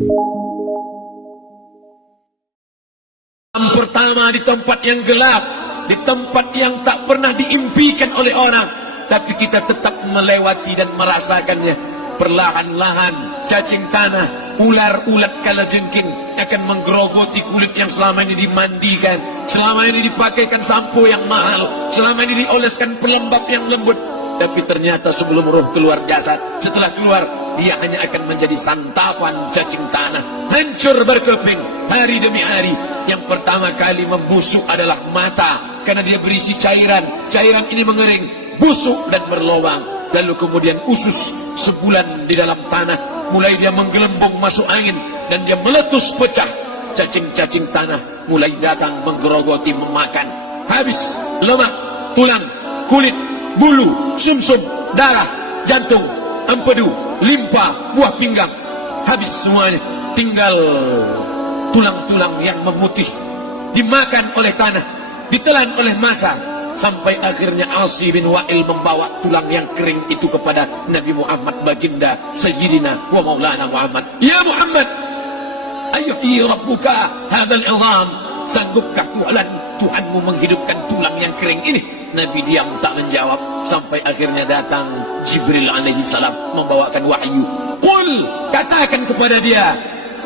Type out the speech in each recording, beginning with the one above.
Yang pertama di tempat yang gelap, di tempat yang tak pernah diimpikan oleh orang, tapi kita tetap melewati dan merasakannya. Perlahan-lahan cacing tanah, ular-ulat kalajengking akan menggerogoti kulit yang selama ini dimandikan, selama ini dipakaikan sampo yang mahal, selama ini dioleskan pelembab yang lembut. Tapi ternyata sebelum roh keluar jasad, setelah keluar, dia hanya akan menjadi santapan cacing tanah, hancur berkeping hari demi hari. Yang pertama kali membusuk adalah mata, karena dia berisi cairan. Cairan ini mengering, busuk dan berlubang. Lalu kemudian usus sebulan di dalam tanah, mulai dia menggelembung masuk angin dan dia meletus pecah. Cacing-cacing tanah mulai datang menggerogoti, memakan. Habis lemak, tulang, kulit, bulu, sumsum, darah, jantung, empedu, limpa, buah pinggang. Habis semuanya, tinggal tulang-tulang yang memutih, dimakan oleh tanah, ditelan oleh massa, sampai akhirnya Asi bin Wa'il membawa tulang yang kering itu kepada Nabi Muhammad, baginda Sayyidina wa Maulana Muhammad. Ya Muhammad, ayyuhi rabbuka hadzal 'idham, sanggupkah Tuhanmu menghidupkan tulang yang kering ini? Nabi diam tak menjawab, sampai akhirnya datang Jibril alaihi salam membawakan wahyu. Qul, katakan kepada dia.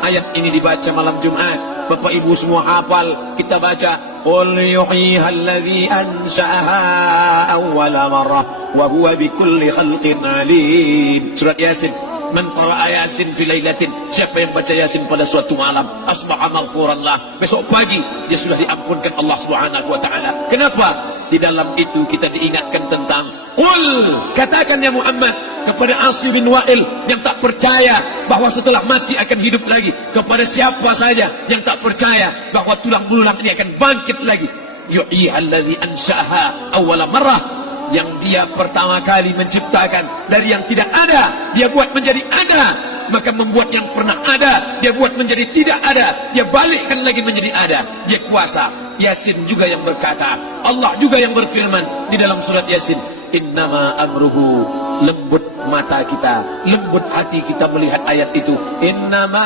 Ayat ini dibaca malam Jumat, Bapak Ibu semua hafal, kita baca. Qul yuhyiha allazi ansha'aha awwala marrah wa huwa bikulli khalqin alim. Surat Yasin. Man qara'a Yasin fi lailatin, siapa yang baca Yasin pada suatu malam, asbaha maghfuran lah, besok pagi dia sudah diampunkan Allah Subhanahu wa taala. Kenapa? Di dalam itu kita diingatkan tentang qul, katakan ya Muhammad kepada Asi bin Wa'il yang tak percaya bahwa setelah mati akan hidup lagi, kepada siapa saja yang tak percaya bahwa tulang belulang ini akan bangkit lagi. Yuhyiha allazi ansha'aha awwala marrah, yang dia pertama kali menciptakan dari yang tidak ada, dia buat menjadi ada. Maka membuat yang pernah ada, dia buat menjadi tidak ada, dia balikkan lagi menjadi ada. Dia kuasa. Yasin juga yang berkata, Allah juga yang berfirman di dalam surat Yasin, innama amruhu, lembut mata kita, lembut hati kita melihat ayat itu. Innama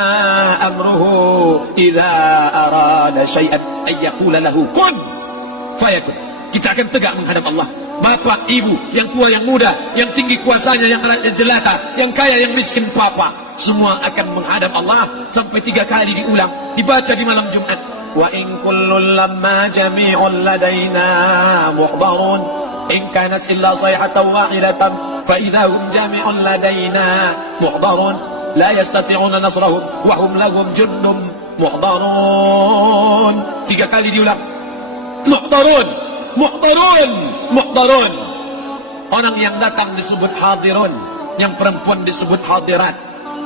amruhu idza arada syai'an ayyaqula lahu kun fayakun. Kita akan tegak menghadap Allah. Bapak, ibu, yang tua, yang muda, yang tinggi kuasanya, yang jelata, yang kaya, yang miskin, papa, semua akan menghadap Allah. Sampai 3 kali diulang, dibaca di malam Jumat. Wa in kullun lamma jami'un ladaina muhdarun in kanat illa sayhatan wahidatan fa idza hum jami'un ladaina muhdarun la yastati'una nasrahum wa hum lahum jundum muhdarun. 3 kali diulang. Muhdarun, muhdarun, muhdarun. Orang yang datang disebut hadirun, yang perempuan disebut hadirat.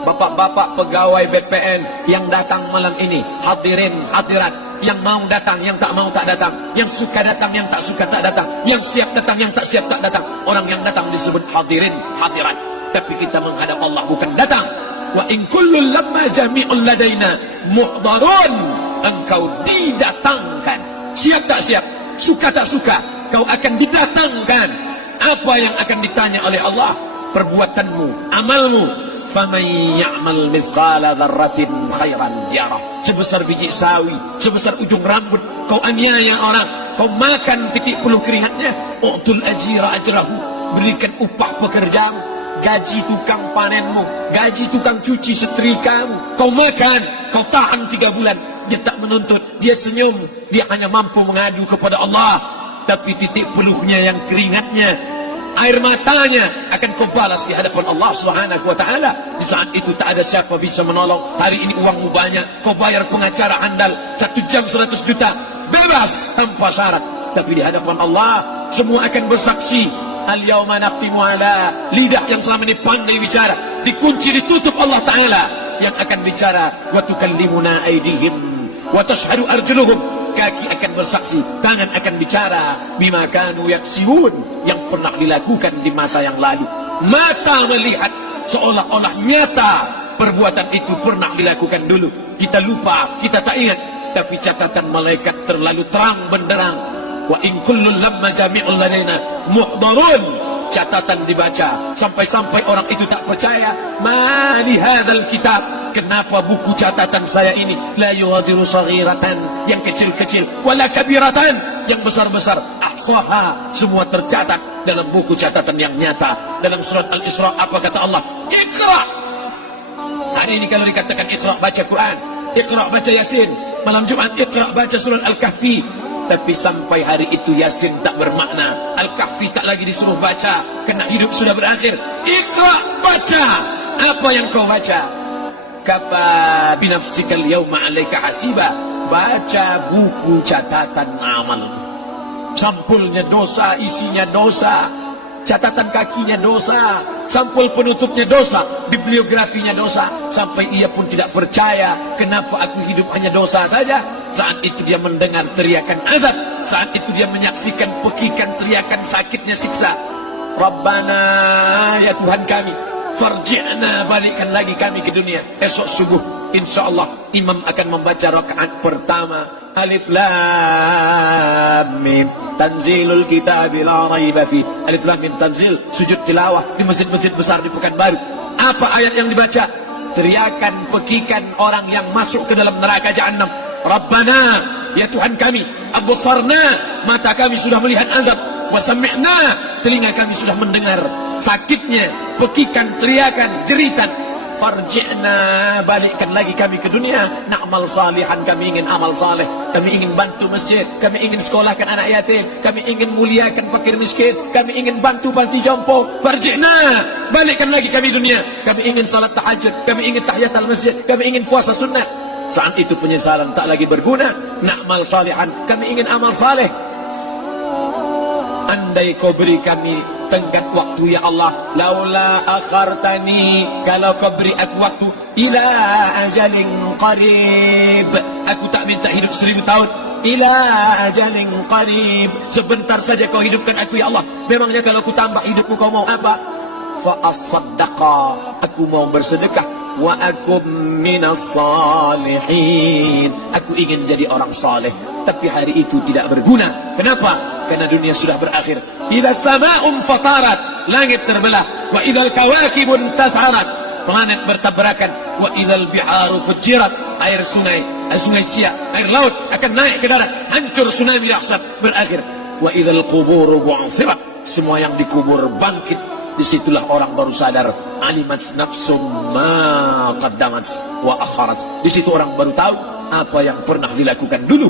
Bapak-bapak pegawai BPN yang datang malam ini, hadirin, hadirat. Yang mau datang, yang tak mau tak datang, yang suka datang, yang tak suka tak datang, yang siap datang, yang tak siap tak datang. Orang yang datang disebut hadirin, hadirat. Tapi kita menghadap Allah bukan datang. Wa in kullun lamma jami'un ladaina muhdarun. Engkau didatangkan, siap tak siap, suka tak suka, kau akan didatangkan. Apa yang akan ditanya oleh Allah? Perbuatanmu, amalmu. Faman ya'mal mithqala dzarratin khairan yarah. Sebesar biji sawi, sebesar ujung rambut, kau aniaya orang, kau makan titik puluh keringatnya. U'tul ajira ajrahu, berikan upah pekerjamu, gaji tukang panenmu, gaji tukang cuci setrikamu. Kau makan, kau tahan 3 bulan, dia tak menuntut, dia senyum, dia hanya mampu mengadu kepada Allah. Tapi titik peluhnya yang keringatnya, air matanya akan kau balas di hadapan Allah Subhanahu wa taala. Di saat itu tak ada siapa bisa menolong. Hari ini uangmu banyak, kau bayar pengacara andal 1 jam 100 juta, bebas tanpa syarat. Tapi di hadapan Allah semua akan bersaksi. Al-yawma naqtimu ala, lidah yang selama ini pandai bicara dikunci, ditutup Allah taala yang akan bicara. Wa tukallimuna aydihim wa tashhadu arjuluhum, kaki akan bersaksi, tangan akan bicara. Bima kanu yaksibun, yang pernah dilakukan di masa yang lalu. Mata melihat seolah-olah nyata perbuatan itu pernah dilakukan dulu. Kita lupa, kita tak ingat. Tapi catatan malaikat terlalu terang benderang. Wa in kullun lamma jami'un ladaina muhdarun. Catatan dibaca sampai-sampai orang itu tak percaya. Ma li hadzal kitab, kenapa buku catatan saya ini la yughadiru saghiratan, yang kecil-kecil, wala kabiratan, yang besar-besar, ahsaha, semua tercatat dalam buku catatan yang nyata. Dalam surat Al-Isra apa kata Allah? Iqra. Hari ini kalau dikatakan Iqra baca Quran, Iqra baca Yasin, malam Jumat Iqra baca surat Al-Kahfi, tapi sampai hari itu Yasin tak bermakna, Al-Kahfi tak lagi disuruh baca, kerana hidup sudah berakhir. Iqra, baca. Apa yang kau baca? Kafa binafsikal yawma alaika hasiba. Baca buku catatan amal. Sampulnya dosa, isinya dosa, catatan kakinya dosa, sampul penutupnya dosa, bibliografinya dosa. Sampai ia pun tidak percaya, kenapa aku hidup hanya dosa saja. Saat itu dia mendengar teriakan azab, saat itu dia menyaksikan pekikan teriakan sakitnya siksa. Rabbana, ya Tuhan kami, farji'na, balikkan lagi kami ke dunia. Esok subuh insyaallah imam akan membaca rakaat pertama, Alif Lam Mim, tanzilul kitab la raiba fi. Alif Lam Mim tanzil, sujud tilawah di masjid-masjid besar di Pekanbaru. Apa ayat yang dibaca? Teriakan pekikan orang yang masuk ke dalam neraka Jahannam. Rabbana, ya Tuhan kami, absarna, mata kami sudah melihat azab, wa sami'na, telinga kami sudah mendengar sakitnya pekikan, teriakan, jeritan. Farji'na, balikkan lagi kami ke dunia, na'mal salihan, kami ingin amal saleh, kami ingin bantu masjid, kami ingin sekolahkan anak yatim, kami ingin muliakan fakir miskin, kami ingin bantu panti jompo. Farji'na, balikkan lagi kami dunia, kami ingin salat tahajud, kami ingin tahiyatul masjid, kami ingin puasa sunnah. Saat itu penyesalan tak lagi berguna. Na'mal salihan, kami ingin amal saleh. Andai kau beri kami tenggat waktu ya Allah, laula akhartani, kalau kau beri aku waktu, ila ajalin qarib, aku tak minta hidup 1000 tahun, ila ajalin qarib, sebentar saja kau hidupkan aku ya Allah. Memangnya kalau aku tambah hidupmu kau mau apa? Fa as-saddaqa, aku mau bersedekah, wa akum minas salihin, aku ingin jadi orang saleh. Tapi hari itu tidak berguna. Kenapa? Karena dunia sudah berakhir. Idza sama'un fatarat, langit terbelah. Wa idzal kawakibun tatharat, planet bertabrakan. Wa idzal biharu fujirat, air sungai siap, air laut akan naik ke darat, hancur tsunami dahsyat berakhir. Wa idzal quburu bu'thirat, semua yang dikubur bangkit. Disitulah orang baru sadar, alimat nafsum ma qaddamat wa akharat. Di situ orang baru tahu apa yang pernah dilakukan dulu,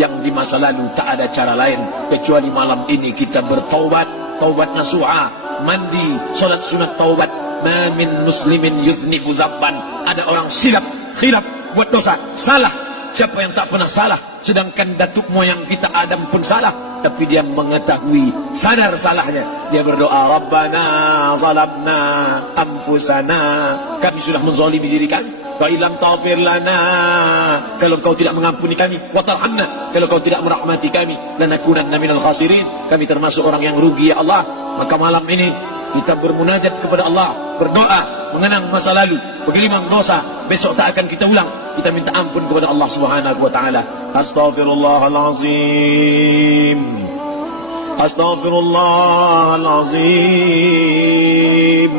yang di masa lalu tak ada cara lain kecuali malam ini kita bertaubat, taubat nasuha, mandi, salat sunat taubat. Ma min muslimin yuznibu dzamban, ada orang silap, khilaf, buat dosa, salah. Siapa yang tak pernah salah? Sedangkan datuk moyang kita Adam pun salah, tapi dia mengetahui, sadar salahnya. Dia berdoa, Rabbana zalamna anfusana, kami sudah menzalimi diri kami. Wa illam taghfir lana, kalau kau tidak mengampuni kami, wa tarhamna, kalau kau tidak merahmati kami, lanakunanna minal khasirin, kami termasuk orang yang rugi ya Allah. Maka malam ini kita bermunajat kepada Allah, berdoa, mengenang masa lalu, bergelimang dosa, besok tak akan kita ulang. Kita minta ampun kepada Allah Subhanahu wa taala. Astaghfirullahalazim, astaghfirullahalazim,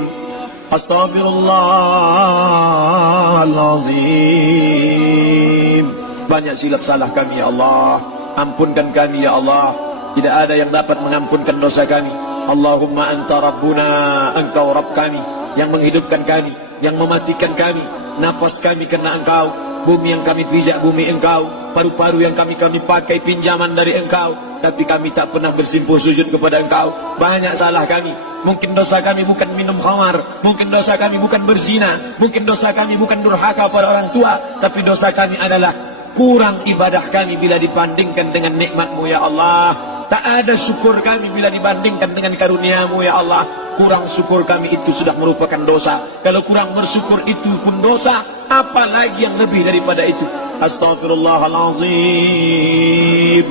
astaghfirullahalazim. Banyak silap salah kami ya Allah, ampunkan kami ya Allah. Tidak ada yang dapat mengampunkan dosa kami. Allahumma anta rabbuna, engkau Rabb kami, yang menghidupkan kami, yang mematikan kami, nafas kami karena engkau, bumi yang kami pijak bumi engkau, paru-paru yang kami pakai pinjaman dari engkau, tapi kami tak pernah bersimpuh sujud kepada engkau. Banyak salah kami. Mungkin dosa kami bukan minum khamar, mungkin dosa kami bukan berzina, mungkin dosa kami bukan durhaka pada orang tua, tapi dosa kami adalah kurang ibadah kami bila dibandingkan dengan nikmat-Mu ya Allah. Tak ada syukur kami bila dibandingkan dengan karunia-Mu ya Allah. Kurang syukur kami itu sudah merupakan dosa. Kalau kurang bersyukur itu pun dosa, apalagi yang lebih daripada itu. Astaghfirullahalazim.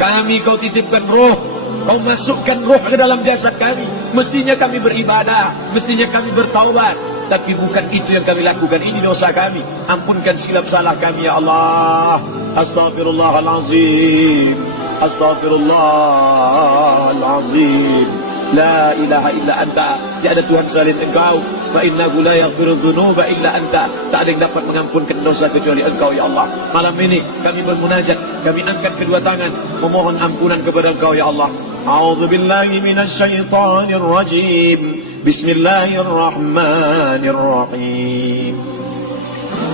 Kami kau titipkan roh, kau masukkan roh ke dalam jasad kami. Mestinya kami beribadah, mestinya kami bertaubat, tapi bukan itu yang kami lakukan. Ini dosa kami. Ampunkan silap salah kami ya Allah. Astaghfirullahalazim, astaghfirullahalazim, La ilaha illa anta, tiada Tuhan selain Engkau. Fa innahu la yaghfiru dzunuba illa anta, tak ada yang dapat mengampunkan dosa kecuali Engkau ya Allah. Malam ini kami bermunajat, kami angkat kedua tangan memohon ampunan kepada Engkau ya Allah. A'udzu billahi minasyaitonir rajim. Bismillahirrahmanirrahim.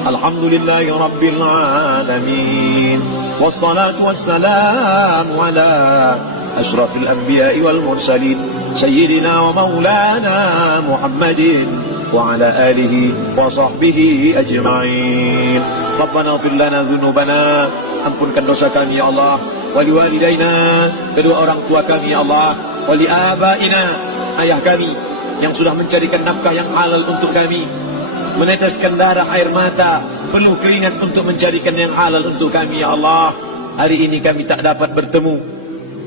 Alhamdulillahi rabbil alamin. Wassalatu wassalamu ala asyrafil anbiya'i wal mursalin sayyidina wa maulana Muhammadin wa ala alihi wa sahbihi ajma'in. Rabbana ighfir lana dzunubana, ampunkan dosa kami ya Allah, wali walidaina, kedua orang tua kami ya Allah, wali abaina, ayah kami yang sudah mencarikan nafkah yang halal untuk kami, meneteskan darah air mata, penuh keringat untuk mencarikan yang halal untuk kami ya Allah. Hari ini kami tak dapat bertemu.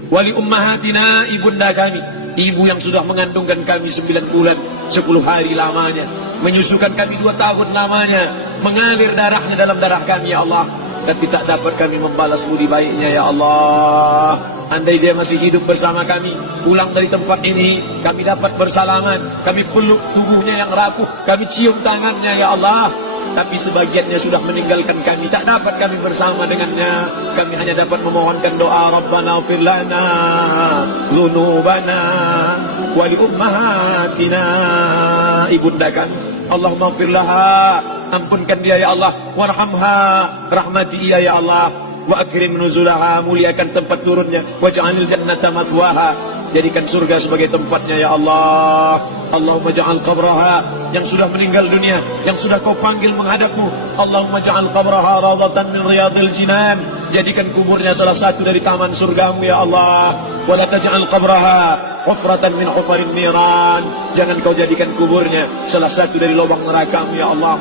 Wali ummahatina, ibunda kami, ibu yang sudah mengandungkan kami 9 bulan 10 hari lamanya, menyusukan kami 2 tahun lamanya, mengalir darahnya dalam darah kami ya Allah, tapi tak dapat kami membalas budi baiknya ya Allah. Andai dia masih hidup bersama kami, pulang dari tempat ini, kami dapat bersalaman, kami peluk tubuhnya yang rapuh, kami cium tangannya ya Allah. Tapi sebagiannya sudah meninggalkan kami, tak dapat kami bersama dengannya. Kami hanya dapat memohonkan doa, Rabbana ighfir lana dzunubana wa li ummahatina, ibunda kami, Allahumma ighfir laha, ampunkan dia ya Allah, warhamha, rahmati dia ya Allah, wa akrim nuzulaha, muliakan tempat turunnya, waj'alil jannata mathwaha, jadikan surga sebagai tempatnya ya Allah. Allahumma ja'al qabraha, yang sudah meninggal dunia, yang sudah kau panggil menghadapmu, Allahumma ja'al qabraha rawdatan min riyadil jinan, jadikan kuburnya salah satu dari taman surgamu ya Allah. Wa la taj'al qabraha hufratan min hufarin niran, jangan kau jadikan kuburnya salah satu dari lubang nerakamu ya Allah.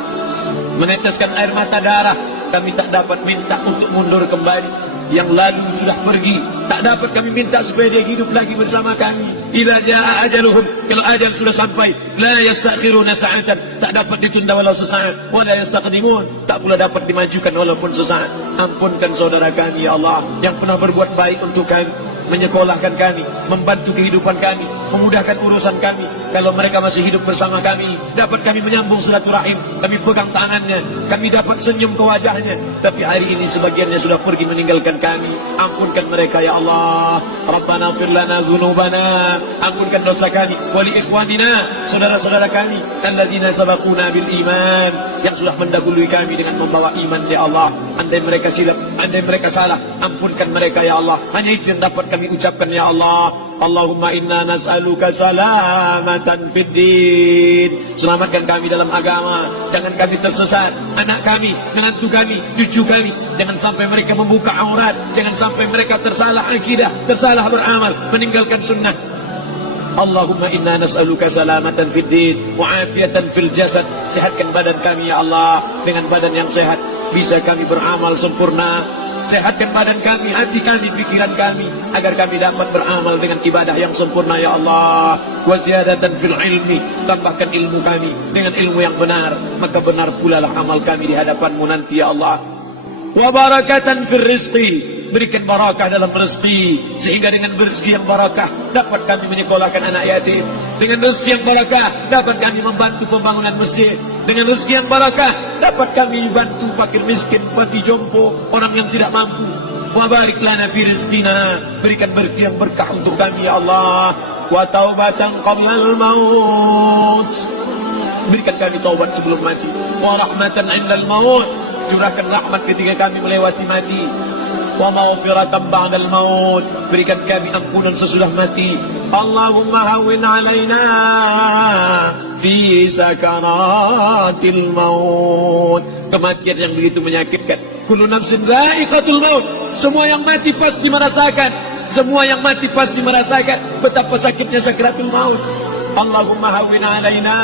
Meneteskan air mata darah, kami tak dapat minta untuk mundur kembali. Yang lalu sudah pergi, tak dapat kami minta supaya dia hidup lagi bersama kami. Idza jaa ajaluhum, kalau ajal sudah sampai, la yastakhiruna sa'atan, tak dapat ditunda walau sesaat, wa la yastaqdimun, tak pula dapat dimajukan walaupun sesaat. Ampunkan saudara kami ya Allah, yang pernah berbuat baik untuk kami, menyekolahkan kami, membantu kehidupan kami, memudahkan urusan kami. Kalau mereka masih hidup bersama kami, dapat kami menyambung silaturahim, kami pegang tangannya, kami dapat senyum ke wajahnya. Tapi hari ini sebagiannya sudah pergi meninggalkan kami. Ampunkan mereka ya Allah. Rabbana ighfir lana dzunubana, ampunkan dosa kami, wali ikhwanina, saudara-saudara kami, alladzina sabaquna bil iman, yang sudah mendahului kami dengan membawa iman ya Allah. Andai mereka silap, andai mereka salah, ampunkan mereka ya Allah. Hanya itu yang dapat kami ucapkan ya Allah. Allahumma inna nas'aluka salamatan fid din, selamatkan kami dalam agama, jangan kami tersesat, anak kami, menantu kami, cucu kami, jangan sampai mereka membuka aurat, jangan sampai mereka tersalah akidah, tersalah beramal, meninggalkan sunnah. Allahumma inna nas'aluka salamatan fid din wa afiatan fil jasad, sehatkan badan kami ya Allah, dengan badan yang sehat bisa kami beramal sempurna. Sehatkan badan kami, hati kami, pikiran kami, agar kami dapat beramal dengan ibadah yang sempurna ya Allah. Wa ziyadatan fil ilmi, tambahkan ilmu kami dengan ilmu yang benar, maka benar pula lah amal kami di hadapanmu nanti ya Allah. Wa barakatan fil rizqi, berikan barakah dalam rezeki, sehingga dengan rezeki yang barakah dapat kami menyekolahkan anak yatim. Dengan rezeki yang barakah dapat kami membantu pembangunan masjid. Dengan rezeki yang barakah dapat kami bantu fakir miskin, panti jompo, orang yang tidak mampu. Wa barik lana fi rizqina, berikan rezeki yang berkah untuk kami ya Allah. Wa taubatan qablal maut, berikan kami taubat sebelum mati. Wa rahmatan 'indal maut, curahkan rahmat ketika kami melewati mati. Wa maghfiratan ba'dal maut, berikan kami ampunan sesudah mati. Allahumma hawwin 'alaina fi sakaratil maut, kematian yang begitu menyakitkan. Kullu nafsin dha'iqatul maut, semua yang mati pasti merasakan, semua yang mati pasti merasakan betapa sakitnya sakaratul maut. Allahumma hawwin 'alaina,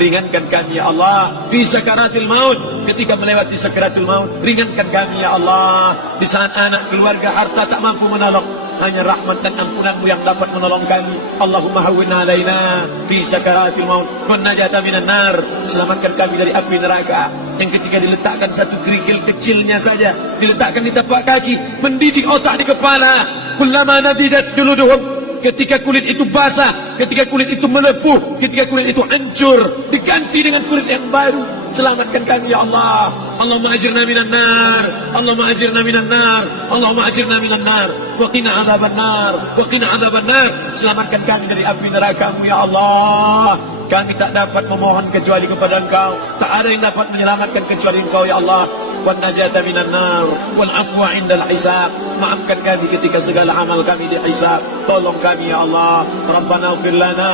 ringankan kami ya Allah fi sakaratil maut, ketika melewati sakaratul maut, ringankan kami ya Allah. Di saat anak, keluarga, harta tak mampu menolong, hanya rahmat dan ampunanmu yang dapat menolong kami. Allahumma hawwin 'alaina fi sakaratil maut wan najata minan nar, selamatkan kami dari api neraka yang ketika diletakkan satu kerikil kecilnya saja, diletakkan di tapak kaki, mendidik otak di kepala. Kullama nadidat juluduhum, ketika kulit itu basah, ketika kulit itu melepuh, ketika kulit itu hancur, diganti dengan kulit yang baru. Selamatkan kami ya Allah. Allahumma ajirna minan nar, Allahumma ajirna minan nar, Allahumma ajirna minan nar, wa qina adzaban nar, wa qina adzaban nar. Selamatkan kami dari api neraka-Mu ya Allah. Kami tak dapat memohon kecuali kepada Engkau. Tak ada yang dapat menyelamatkan kecuali Engkau ya Allah. Wan najata minan nar wal afwa indal hisab. Maafkan kami ketika segala amal kami dihisab. Tolong kami ya Allah. Rabbana ighfir lana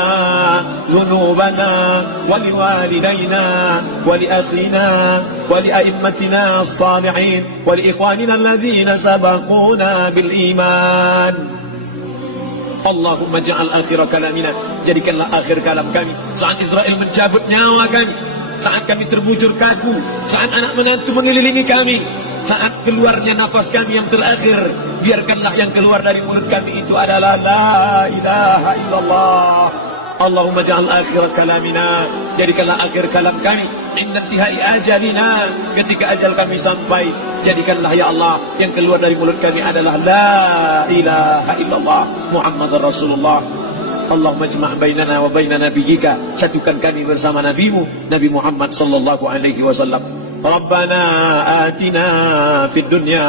dhunubana wa liwalidayna wa li akhina wa li a'immatina as-salihin wa li ikhwanina alladhina sabaquna bil iman. Allahumma ja'al akhir kalamina, jadikanlah akhir kalam kami saat Israel mencabut nyawa kami, saat kami terbujur kaku, saat anak menantu mengelilingi kami, saat keluarnya nafas kami yang terakhir, biarkanlah yang keluar dari mulut kami itu adalah la ilaha illallah. Allahumma ja'al akhir kalamina, jadikanlah akhir kalam kami inna intihai ajalina, ketika ajal kami sampai, jadikanlah ya Allah yang keluar dari mulut kami adalah la ilaha illallah Muhammadar Rasulullah. Allahumma jma' bainana wa baina nabiyyika, satukan kami bersama nabimu Nabi Muhammad sallallahu alaihi wasallam. Rabbana atina fid dunya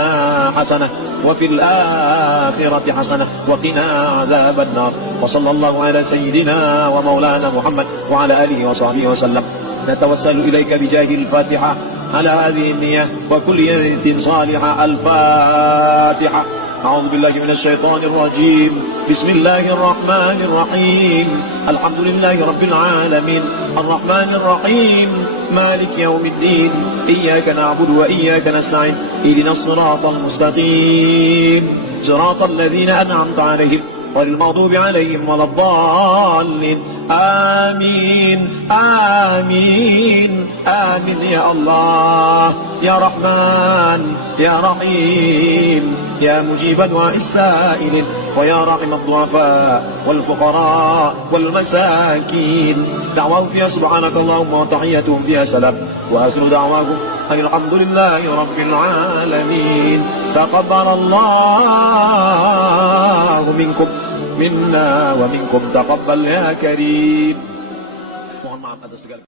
hasanah wa fil akhirati hasanah wa qina adzaban nar. Wa sallallahu ala sayyidina wa maulana Muhammad wa ala alihi wa sahbihi wasallam. Natawassalu ilaika bijahil Fatihah ala hadhihi an-niyyah wa kulli niyatin salihah. Al-Fatihah. A'udzu billahi minasy syaithanir rajim. Bismillahir rahmanir rahim. Alhamdulillahi rabbil alamin. Arrahmanir rahim. مالك يوم الدين إياك نعبد وإياك نستعين اهدنا الصراط المستقيم صراط الذين أنعمت عليهم غير المغضوب عليهم ولا الضالين آمين آمين آمين يا الله يا رحمن يا رحيم يا مجيب دعاء السائلين ويا راحم الضعفاء والفقراء والمساكين. دعواهم فيها سبحانك اللهم وتحياتهم فيها سلام وآخر دعواهم أن الحمد لله رب العالمين. تقبل الله منكم منا ومنكم تقبل يا كريم. Mohon maaf atas segala